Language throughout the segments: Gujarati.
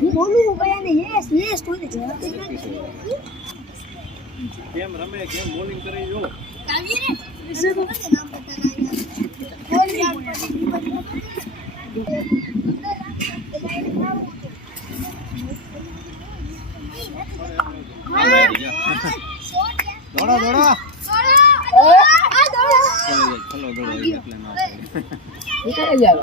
હું બોલું હું કયા ને યસ યસ તો જવાબ કેમ રમે કેમ બોલિંગ કરે જો કાવી રે વિશે તો નામ બતાના યાર દોડો દોડો ચલો દોડો એટલે ના નીકળી જાવ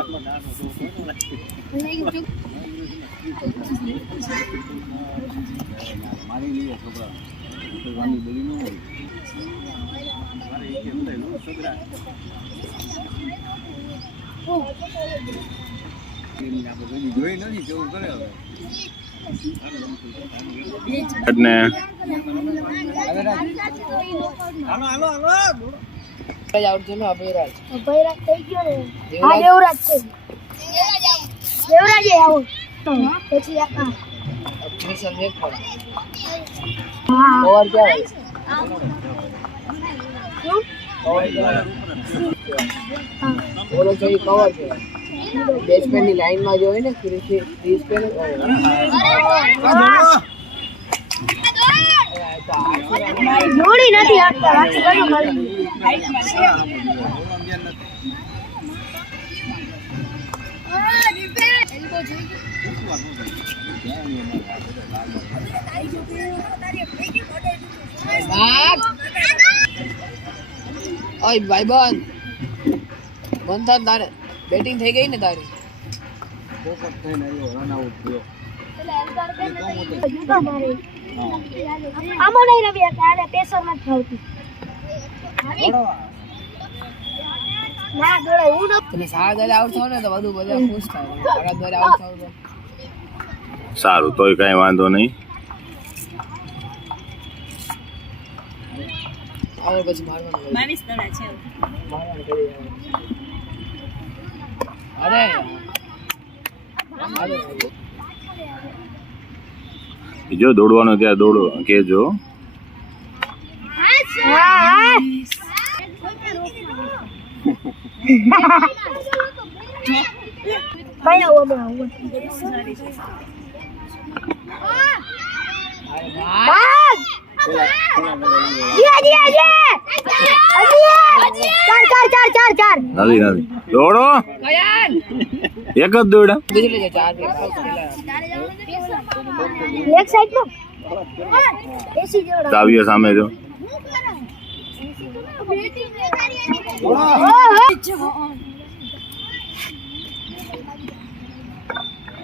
મારી લીએ છોકરા વાની બોલી ન હોય મારે એક એમ થાય છોકરા કેમ આપણે બધી જોઈ નથી કેવું કરે હવે એટલે હાલો હાલો હાલો આઉટ છે ને અભયરાજ થઈ ગયો ને હા દેવરાજ છે દેવરાજ આવો પછી આ મિશન એક પર હા ઓવર ક્યાં બોલો છે કવર છે બેટ્સમેન ની લાઈન માં જો હોય ને ક્રીઝ पे જોડી નથી આપતા વાત કરો ખાલી ઓય ભાઈબંધ બંધા તારે બેટિંગ થઈ ગઈ ને તારી ફોકસ થઈને આવ્યો રન આઉટ થયો આમાં નહીં રમ્યા કે આને પેસર માં જ ખાવતી ના દોડા હું ન તમે સારા દરે આઉટ થાવ ને તો બધું બધા ખુશ થાય સારા દરે આઉટ થાવ તો સારું તોય કઈ વાંધો નહીં આવે પછી મારવાનું 22 દડા છે મારવાનું કરી અરે જો દોડવાનું ત્યાં દોડો કેજો નથી નથી દોડો એક જ દોડા બીજી લેજે ચાર એક સાઈડ નો એસી જોડો કાવ્ય સામે જો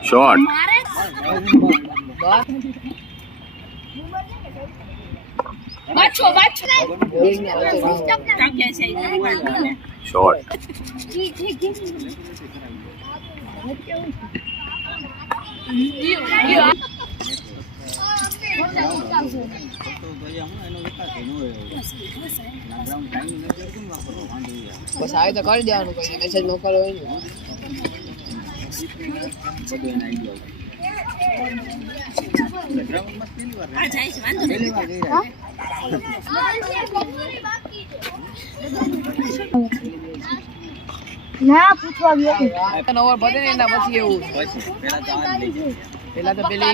શોટ બાછો બાછો કાપ્યા છે શોટ બસ આવે તો કરી દેવાનું કોઈ મેસેજ મોકલવો હોય ને આ જાય છે વાંધો નહીં ના પૂછવા ગયો ઓવર બધે ને એના પછી એવું પેલા તો પેલી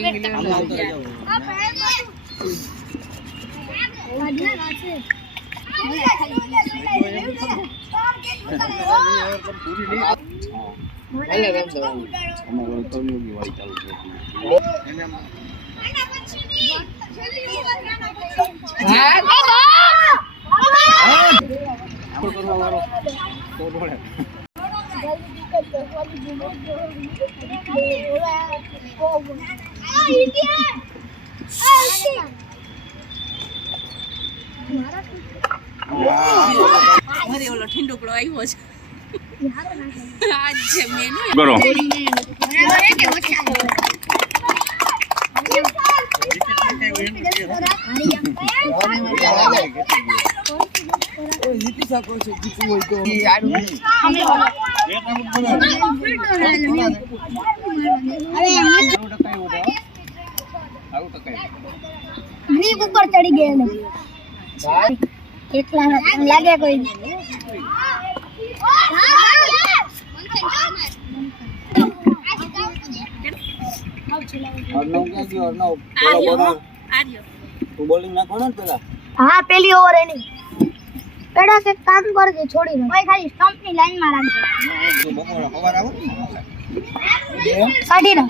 અરે ઓલો ઠંડોકડો આવ્યો છે આજ છે મેનુ કરો જીતી શકો છો જીતવું હોય તો ઉપર ચડી ગયા કેટલા લાગે કોઈ અર્ણવ ક્યાં ગયો? અર્ણવ આર્યો આર્યો તું બોલિંગ નાખવાનો ને પેલા. हाँ पहली ओवर है नहीं पेड़ा से काम करके छोड़ी भाई खाली स्टंप ની લાઈન માં રાખજો તો બપોરે સવારે આવો ને. કાઢી ના